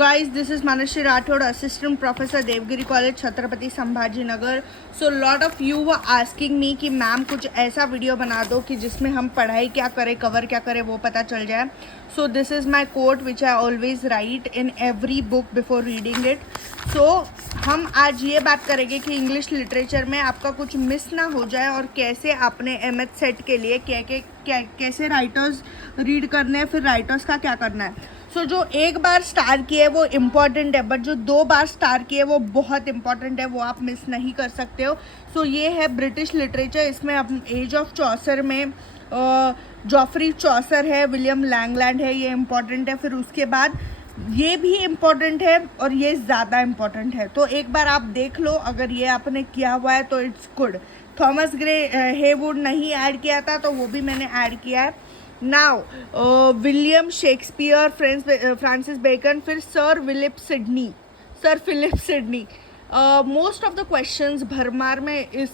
Guys, this is Manashri Rathod, Assistant Professor Devgiri College, Chhatrapati Sambhaji Nagar. So lot of you were asking me कि ma'am कुछ ऐसा video बना दो कि जिसमें हम पढ़ाई क्या करें, कवर क्या करें, वो पता चल जाए. So this is my quote which I always write in every book before reading it. So हम आज ये बात करेंगे कि इंग्लिश लिटरेचर में आपका कुछ मिस ना हो जाए और कैसे आपने एमएच सेट के लिए कैसे राइटर्स रीड करने हैं, फिर राइटर्स का क्या करना है. सो जो एक बार स्टार किए वो इम्पॉर्टेंट है, बट जो 2 बार स्टार किए वो बहुत इम्पॉर्टेंट है, वो आप मिस नहीं कर सकते हो. सो ये है ब्रिटिश लिटरेचर. इसमें अब एज ऑफ चौसर में जॉफरी चौसर है, विलियम लैंगलैंड है, ये इम्पॉर्टेंट है. फिर उसके बाद ये भी इम्पॉर्टेंट है और ये ज़्यादा इम्पॉर्टेंट है. तो एक बार आप देख लो, अगर ये आपने किया हुआ है तो it's good. Thomas Gray Heywood नहीं ऐड किया था तो वो भी मैंने ऐड किया है. Now William Shakespeare, Francis Bacon, फिर sir Philip Sidney. Most of the questions भरमार में इस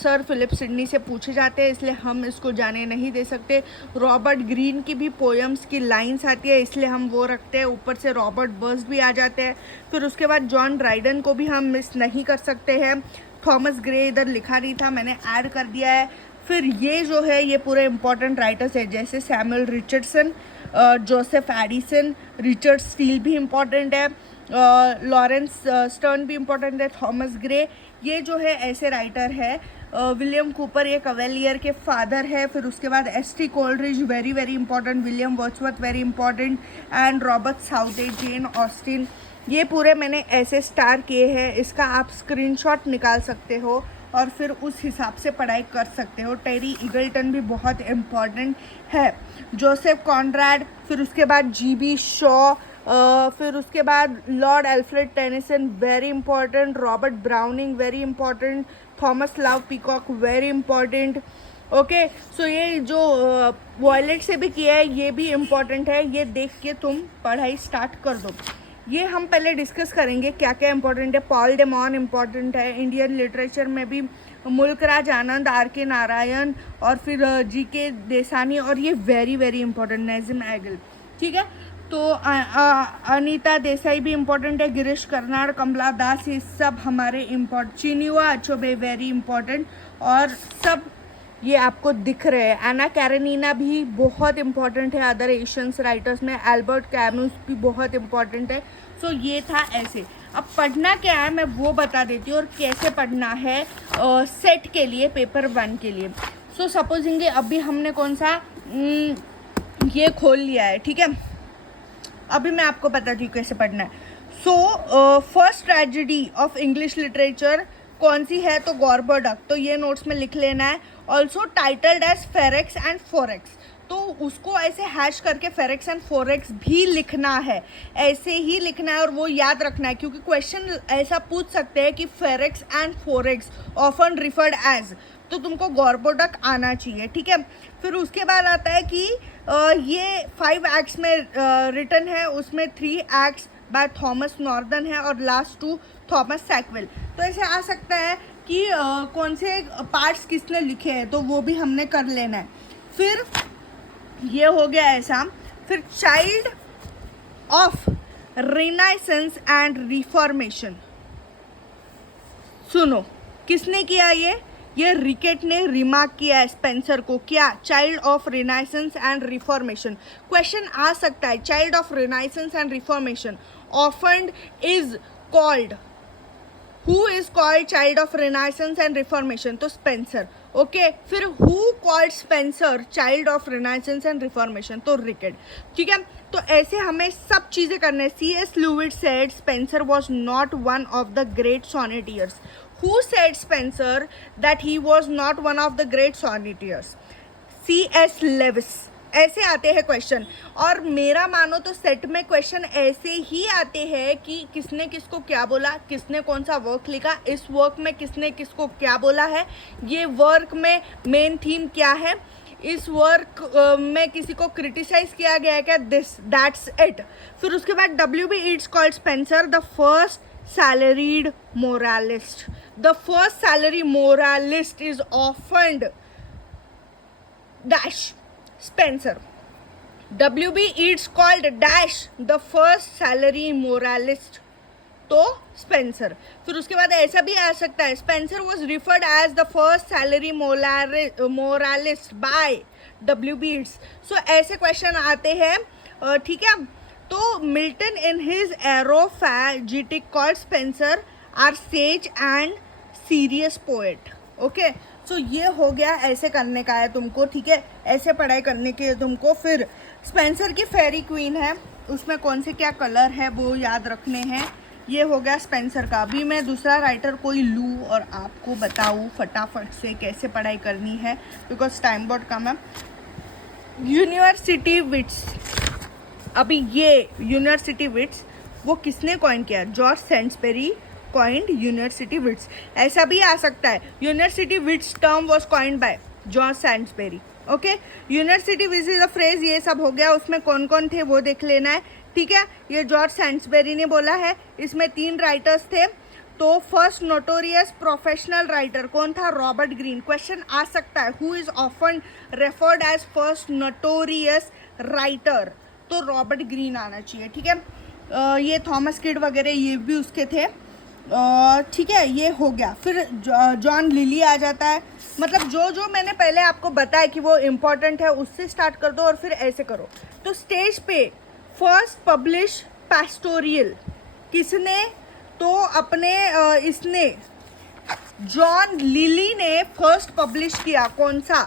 सर फिलिप सिडनी से पूछे जाते हैं, इसलिए हम इसको जाने नहीं दे सकते. रॉबर्ट ग्रीन की भी पोएम्स की लाइंस आती है, इसलिए हम वो रखते हैं. ऊपर से रॉबर्ट बर्स्ट भी आ जाते हैं. फिर उसके बाद जॉन ड्राइडन को भी हम मिस नहीं कर सकते हैं. थॉमस ग्रे इधर लिखा नहीं था, मैंने ऐड कर दिया है. फिर ये जो है ये पूरे इंपॉर्टेंट राइटर्स है, जैसे Samuel Richardson, Joseph Addison, Richard Steele भी इम्पॉर्टेंट है, लॉरेंस स्टर्न भी इम्पॉर्टेंट है, थॉमस ग्रे ये जो है ऐसे राइटर है. विलियम कूपर ये कवेलियर के फादर है. फिर उसके बाद ST. Coleridge very very important, William Wordsworth very important, and Robert Southgate, Jane Austen. ये पूरे मैंने ऐसे स्टार किए हैं. इसका आप स्क्रीनशॉट निकाल सकते हो और फिर उस हिसाब से पढ़ाई कर सकते हो. टेरी ईगल्टन भी बहुत इम्पॉर्टेंट है, जोसेफ कॉनराड, फिर उसके बाद जी.बी. शॉ, फिर उसके बाद Lord Alfred Tennyson very important, Robert Browning very important, Thomas Love Peacock very important. Okay, so ये जो वॉयलेट से भी किया है ये भी इम्पॉर्टेंट है. ये देख के तुम पढ़ाई स्टार्ट कर दो. ये हम पहले डिस्कस करेंगे क्या क्या इंपॉर्टेंट है. पॉल डे मॉन इम्पॉर्टेंट है. इंडियन लिटरेचर में भी मुल्कराज आनंद, आर.के. नारायण, और फिर जी.के. देसानी, और ये वेरी वेरी इंपॉर्टेंट नज़ीम ऐगल. ठीक है, तो अनीता देसाई भी इम्पॉर्टेंट है, गिरीश कर्नाड, कमला दास, ये सब हमारे चिन्हुआ अचोबे वेरी इंपॉर्टेंट, और सब ये आपको दिख रहे हैं. एना कैरेनिना भी बहुत इंपॉर्टेंट है अदर एशियंस राइटर्स में. एल्बर्ट कैमूस भी बहुत इंपॉर्टेंट है. सो ये था ऐसे. अब पढ़ना क्या है मैं वो बता देती हूँ और कैसे पढ़ना है सेट के लिए, पेपर 1 के लिए. सो सपोजिंग अभी हमने कौन सा ये खोल लिया है, ठीक है. अभी मैं आपको बताती हूँ कैसे पढ़ना है. So first tragedy of English literature कौन सी है, तो गॉर्बोडक. तो ये नोट्स में लिख लेना है. Also titled as Ferrex and Porrex, तो उसको ऐसे हैश करके फेरेक्स एंड फोरेक्स भी लिखना है, ऐसे ही लिखना है और वो याद रखना है, क्योंकि क्वेश्चन ऐसा पूछ सकते हैं कि Ferrex and Porrex often referred as, तो तुमको गॉर्बोडक आना चाहिए. ठीक है. फिर उसके बाद आता है कि ये 5 एक्ट्स में रिटन है, उसमें 3 एक्ट्स बाय थॉमस नॉर्दन है और लास्ट 2 थॉमस सैकविल. तो ऐसे आ सकता है कि कौन से पार्ट्स किसने लिखे हैं, तो वो भी हमने कर लेना है. फिर ये हो गया ऐसा. फिर child of Renaissance and reformation, सुनो किसने किया ये रिकेट ने रिमार्क किया है स्पेंसर को. क्या? Child of Renaissance and Reformation. Question आ सकता है child of Renaissance and Reformation often is called, who is called child of Renaissance and Reformation, तो स्पेंसर. ओके. फिर who called Spencer child of Renaissance and Reformation, तो Rickett. ठीक है. तो ऐसे हमें सब चीज़ें करने. C.S. Lewis said Spencer was not one of the great sonneteers. Who said Spencer that he was not one of the great sonneteers? C.S. Lewis. ऐसे आते हैं क्वेश्चन, और मेरा मानो तो सेट में क्वेश्चन ऐसे ही आते हैं कि किसने किसको क्या बोला, किसने कौन सा वर्क लिखा, इस वर्क में किसने किसको क्या बोला है, ये वर्क में मेन थीम क्या है, इस वर्क में किसी को क्रिटिसाइज किया गया है क्या, दिस दैट्स इट. फिर उसके बाद W.B. Yeats called Spencer the first salaried moralist. The first salary moralist is often dash Spencer. W.B. Yeats called dash the first salary moralist, तो स्पेंसर। फिर उसके बाद ऐसा भी आ सकता है, Spencer was referred as the first salary moralist by W.B. Yeats। So ऐसे क्वेश्चन आते हैं, ठीक है। तो Milton in his Areopagitica called Spencer our sage and serious poet. Okay, so ये हो गया, ऐसे करने का है तुमको, ठीक है, ऐसे पढ़ाई करने के तुमको। फिर स्पेंसर की फेरी क्वीन है, उसमें कौन से क्या कलर है वो याद रखने हैं। ये हो गया स्पेंसर का। अभी मैं दूसरा राइटर कोई लूँ और आपको बताऊँ फटाफट से कैसे पढ़ाई करनी है, बिकॉज टाइम बहुत कम है। यूनिवर्सिटी विट्स, अभी ये यूनिवर्सिटी विट्स वो किसने कॉइन किया? George Saintsbury coined university wits. ऐसा भी आ सकता है, university wits term was coined by George Saintsbury. Okay, university wits is a phrase, ये सब हो गया। उसमें कौन कौन थे वो देख लेना है, ठीक है। ये जॉर्ज सेंट्सबरी ने बोला है, इसमें 3 राइटर्स थे। तो फर्स्ट नोटोरियस प्रोफेशनल राइटर कौन था? Robert Greene. क्वेश्चन आ सकता है, who is often referred as first notorious writer? तो रॉबर्ट ग्रीन आना चाहिए, ठीक है। ये थॉमस किड वगैरह ये भी उसके थे, ठीक है। ये हो गया। फिर जॉन लिली आ जाता है। मतलब जो जो मैंने पहले आपको बताया कि वो इम्पोर्टेंट है उससे स्टार्ट कर दो और फिर ऐसे करो। तो स्टेज पे फर्स्ट पब्लिश पैस्टोरियल किसने? तो अपने इसने जॉन लिली ने फर्स्ट पब्लिश किया, कौन सा?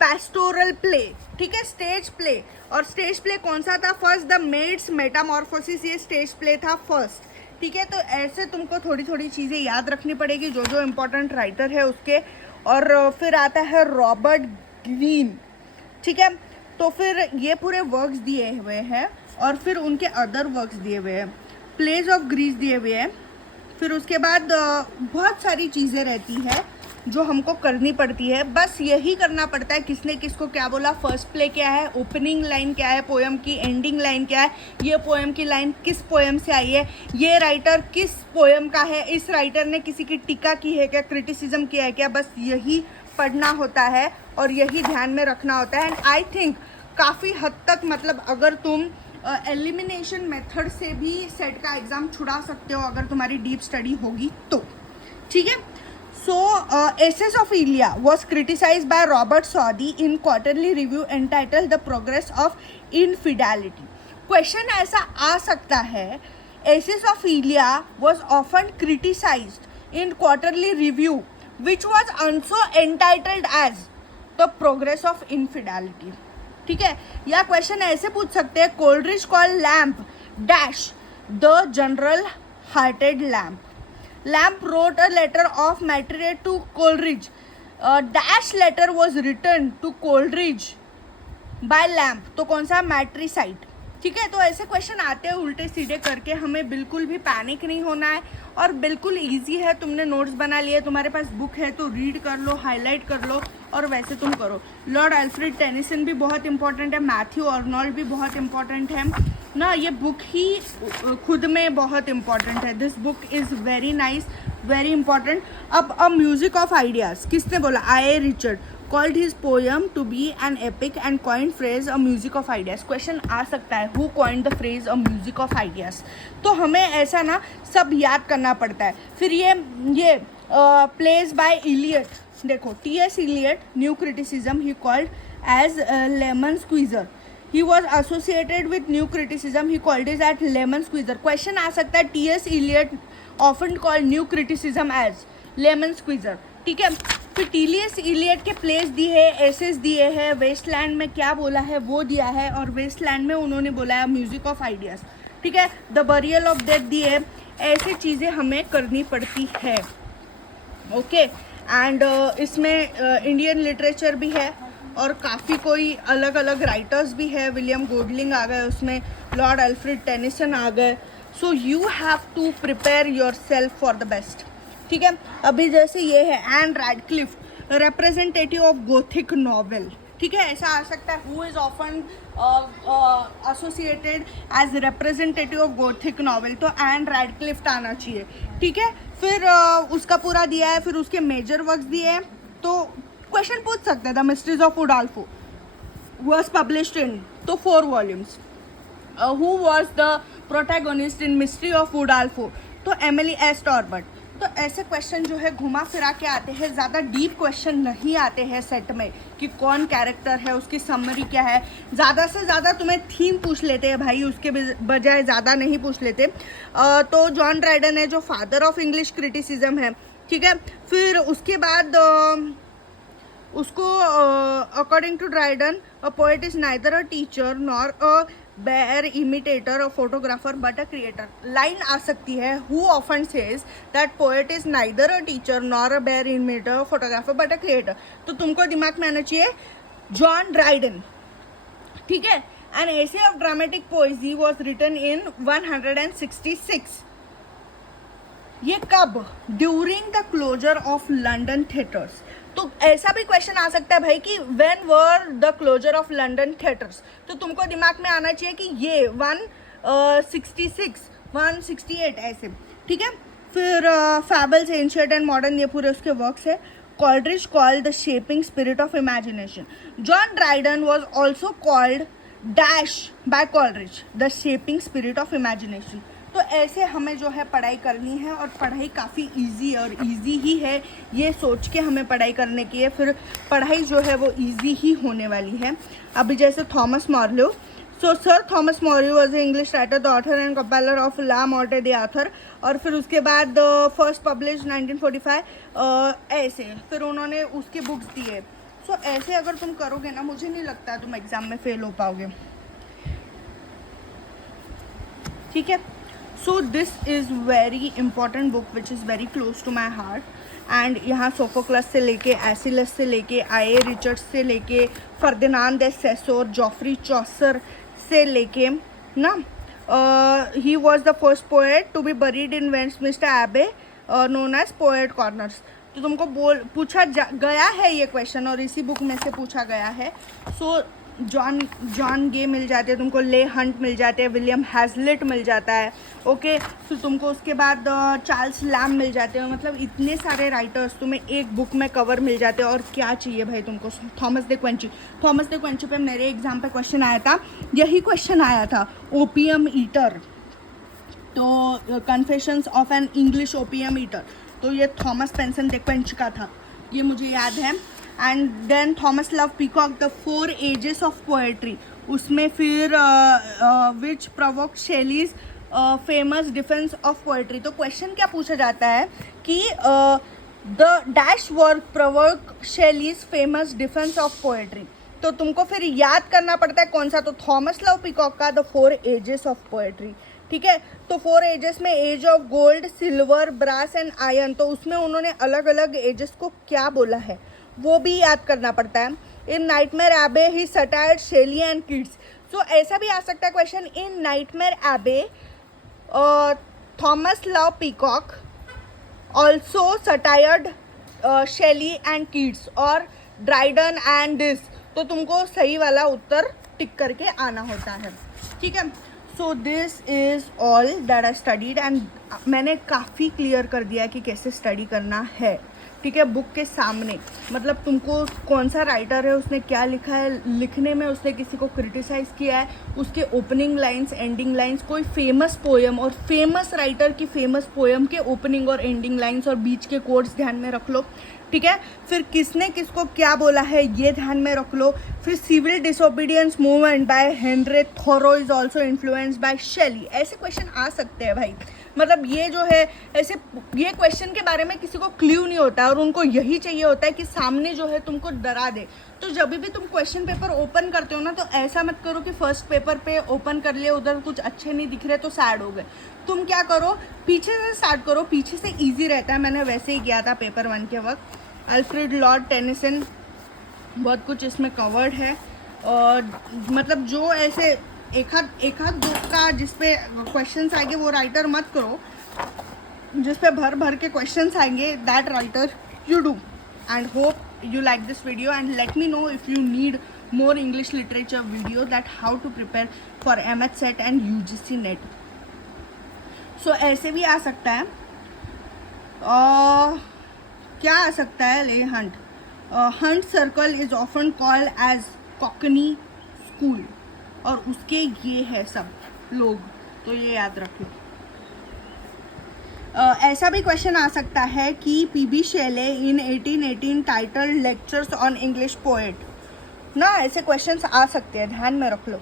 पैस्टोरल प्ले, ठीक है, स्टेज प्ले। और स्टेज प्ले कौन सा था? फर्स्ट द मेड्स मेटामॉर्फोसिस, ये स्टेज प्ले था फर्स्ट, ठीक है। तो ऐसे तुमको थोड़ी थोड़ी चीज़ें याद रखनी पड़ेगी, जो जो इम्पोर्टेंट राइटर है उसके। और फिर आता है रॉबर्ट ग्रीन, ठीक है। तो फिर ये पूरे वर्क्स दिए हुए हैं और फिर उनके अदर वर्क्स दिए हुए हैं, प्लेस ऑफ ग्रीस दिए हुए हैं। फिर उसके बाद बहुत सारी चीज़ें रहती है जो हमको करनी पड़ती है, बस यही करना पड़ता है किसने किसको क्या बोला। फर्स्ट प्ले क्या है, ओपनिंग लाइन क्या है पोएम की, एंडिंग लाइन क्या है, ये पोएम की लाइन किस पोएम से आई है, ये राइटर किस पोएम का है, इस राइटर ने किसी की टीका की है क्या, क्रिटिसिज्म किया है क्या, बस यही पढ़ना होता है और यही ध्यान में रखना होता है। एंड आई थिंक काफ़ी हद तक, मतलब अगर तुम एलिमिनेशन मेथड से भी सेट का एग्ज़ाम छुड़ा सकते हो अगर तुम्हारी डीप स्टडी होगी तो, ठीक है। So, Essays of Elia was criticized by Robert Saudi in quarterly review entitled The Progress of Infidelity. Question ऐसा आ सकता है, Essays of Elia was often criticized in quarterly review which was also entitled as The Progress of Infidelity, ठीक है। या question ऐसे पूछ सकते हैं, Coleridge call lamp dash the general hearted lamp. Lamb wrote a letter of martyrdom to Coleridge. Dash letter was written to Coleridge by Lamb. तो कौन सा? मैट्रिसाइड, ठीक है। तो ऐसे क्वेश्चन आते हैं उल्टे सीधे करके, हमें बिल्कुल भी पैनिक नहीं होना है और बिल्कुल इजी है। तुमने नोट्स बना लिए, तुम्हारे पास बुक है तो रीड कर लो, हाईलाइट कर लो और वैसे तुम करो। लॉर्ड अल्फ्रेड टेनिसन भी बहुत इंपॉर्टेंट है, मैथ्यू अर्नोल्ड भी बहुत इंपॉर्टेंट है ना, ये बुक ही खुद में बहुत इंपॉर्टेंट है। This book is very nice, very important. अब अ म्यूजिक ऑफ आइडियाज़ किसने बोला? I.A. Richard called his poem to be an epic and coined phrase a music of ideas. Question आ सकता है, who coined the phrase a music of ideas? तो हमें ऐसा ना सब याद करना पड़ता है। फिर ये plays by Eliot, देखो T.S. Eliot, new criticism he called as lemon squeezer. He was associated with new criticism, he called it as lemon squeezer. Question आ सकता है, T.S. Eliot often called new criticism as lemon squeezer, ठीक है। फिर टीलियस Elliot के place दिए है, assess दिए हैं, वेस्टलैंड में क्या बोला है वो दिया है और वेस्टलैंड में उन्होंने बोला है म्यूजिक ऑफ आइडियाज़, ठीक है। द बरियल ऑफ डेथ दिए है, ऐसे चीज़ें हमें करनी पड़ती है, ओके। एंड इसमें इंडियन लिटरेचर भी है और काफ़ी कोई अलग अलग राइटर्स भी है, विलियम गोडलिंग आ गए उसमें, लॉर्ड अल्फ्रेड टेनिसन आ गए। So you have to prepare yourself for the best, ठीक है। अभी जैसे ये है Ann Radcliffe, representative of Gothic novel, ठीक है। ऐसा आ सकता है, who is often associated as representative of Gothic novel, तो एन रैडक्लिफ आना चाहिए, ठीक है। फिर उसका पूरा दिया है, फिर उसके मेजर वर्क्स दिए हैं। तो क्वेश्चन पूछ सकते हैं, the mysteries of Udolpho was published in तो 4 volumes. Who was the protagonist in mystery of Udolpho, तो एमिली एस टॉर्बट। तो ऐसे क्वेश्चन जो है घुमा फिरा के आते हैं, ज़्यादा डीप क्वेश्चन नहीं आते हैं सेट में कि कौन कैरेक्टर है, उसकी समरी क्या है। ज़्यादा से ज़्यादा तुम्हें थीम पूछ लेते हैं भाई, उसके बजाय ज़्यादा नहीं पूछ लेते। तो जॉन ड्राइडन है जो फादर ऑफ इंग्लिश क्रिटिसिज्म है, ठीक है। फिर उसके बाद उसको according to Dryden a poet is neither a teacher nor a bare imitator a photographer but a creator. Line आ सकती है, who often says that poet is neither a teacher nor a bare imitator photographer but a creator. तो तुमको दिमाग में आना चाहिए John Dryden, ठीक है। An essay of dramatic poesy was written in 166। ये कब? During the closure of London theatres. तो ऐसा भी क्वेश्चन आ सकता है भाई कि when were the closure of London theatres. तो तुमको दिमाग में आना चाहिए कि ये 166 168 ऐसे, ठीक है। फिर फैबल्स एंशिएंट एंड मॉडर्न, ये पूरे उसके वर्क्स है। Coleridge called the shaping spirit of imagination. John Dryden was also called dash by Coleridge the shaping spirit of imagination. तो ऐसे हमें जो है पढ़ाई करनी है, और पढ़ाई काफ़ी इजी है, और इजी ही है ये सोच के हमें पढ़ाई करने की है, फिर पढ़ाई जो है वो इजी ही होने वाली है। अभी जैसे Thomas Malory, so sir Thomas Malory was a English writer, the author and compiler of le Morte d'Arthur. और फिर उसके बाद फर्स्ट पब्लिश 1945, ऐसे फिर उन्होंने उसके बुक्स दिए। सो ऐसे अगर तुम करोगे ना, मुझे नहीं लगता तुम एग्ज़ाम में फेल हो पाओगे, ठीक है। So this is very important book which is very close to my heart. And यहाँ सोफोक्लस से लेके, एसिलस से लेके, आई ए रिचर्ड्स से लेके, फर्दिनांड दे सेसोर, जॉफ्री चॉसर से लेके ना, he was the first poet to be buried in Westminster Abbey known as poet corners. तो तुमको पूछा गया है ये क्वेश्चन, और इसी बुक में से पूछा गया है। सो जॉन गे मिल जाते हैं तुमको, ले हंट मिल जाते हैं, विलियम हैजलिट मिल जाता है, ओके। फिर तुमको उसके बाद चार्ल्स लैम्ब मिल जाते हैं। मतलब इतने सारे राइटर्स तुम्हें एक बुक में कवर मिल जाते हैं, और क्या चाहिए भाई तुमको। थॉमस दे क्वेंची पे मेरे एग्जाम पे क्वेश्चन आया था, यही क्वेश्चन आया था, ओपियम ईटर। तो confessions of an English opium eater, तो ये थॉमस पेंसन दे क्वेंच का था, ये मुझे याद है। And then Thomas Love Peacock, the 4 ages of poetry, उसमें फिर which provoke Shelley's famous defence of poetry. तो क्वेश्चन क्या पूछा जाता है कि the dash work provoke Shelley's famous defence of poetry. तो तुमको फिर याद करना पड़ता है कौन सा, तो थॉमस लव पीकॉक का द 4 एजेस ऑफ पोएट्री, ठीक है। तो 4 एजेस में age of gold, silver, brass and iron, तो उसमें उन्होंने अलग अलग एजेस को क्या बोला है वो भी याद करना पड़ता है। इन नाइटमेयर एबे ही सटायर्ड शेली एंड किड्स। सो ऐसा भी आ सकता है question, in Nightmare Abbey Thomas Love Peacock also satired Shelley and kids और ड्राइडन एंड दिस। तो तुमको सही वाला उत्तर टिक करके आना होता है, ठीक है। So this is all that I studied, and मैंने काफ़ी क्लियर कर दिया कि कैसे स्टडी करना है, ठीक है। बुक के सामने, मतलब तुमको कौन सा राइटर है, उसने क्या लिखा है, लिखने में उसने किसी को क्रिटिसाइज़ किया है, उसके ओपनिंग लाइंस, एंडिंग लाइंस, कोई फेमस पोएम और फेमस राइटर की फेमस पोएम के ओपनिंग और एंडिंग लाइंस और बीच के कोट्स ध्यान में रख लो, ठीक है। फिर किसने किसको क्या बोला है ये ध्यान में रख लो। फिर civil disobedience movement by Henry Thoreau is also influenced by Shelley. ऐसे क्वेश्चन आ सकते हैं भाई, मतलब ये जो है ऐसे, ये क्वेश्चन के बारे में किसी को क्ल्यू नहीं होता, और उनको यही चाहिए होता है कि सामने जो है तुमको डरा दे। तो जब भी तुम क्वेश्चन पेपर ओपन करते हो ना, तो ऐसा मत करो कि फर्स्ट पेपर पे ओपन कर लिए, उधर कुछ अच्छे नहीं दिख रहे तो सैड हो गए। तुम क्या करो, पीछे से स्टार्ट करो, पीछे से ईजी रहता है। मैंने वैसे ही किया था पेपर 1 के वक्त। अल्फ्रेड लॉर्ड टेनिसन, बहुत कुछ इसमें कवर्ड है, और मतलब जो ऐसे एक हाथ बुक का जिस पे क्वेश्चंस आएंगे वो राइटर मत करो, जिस पे भर भर के क्वेश्चंस आएंगे, that writer you do. And hope you like this video, and let me know if you need more English literature video that how to prepare for MH set and UGC net. So ऐसे भी आ सकता है, क्या आ सकता है, Leigh Hunt circle is often called as Cockney school, और उसके ये है सब लोग, तो ये याद रखो। ऐसा भी क्वेश्चन आ सकता है कि PB Shelley in 1818 title lectures on English poet ना, ऐसे क्वेश्चंस आ सकते हैं, ध्यान में रख लो।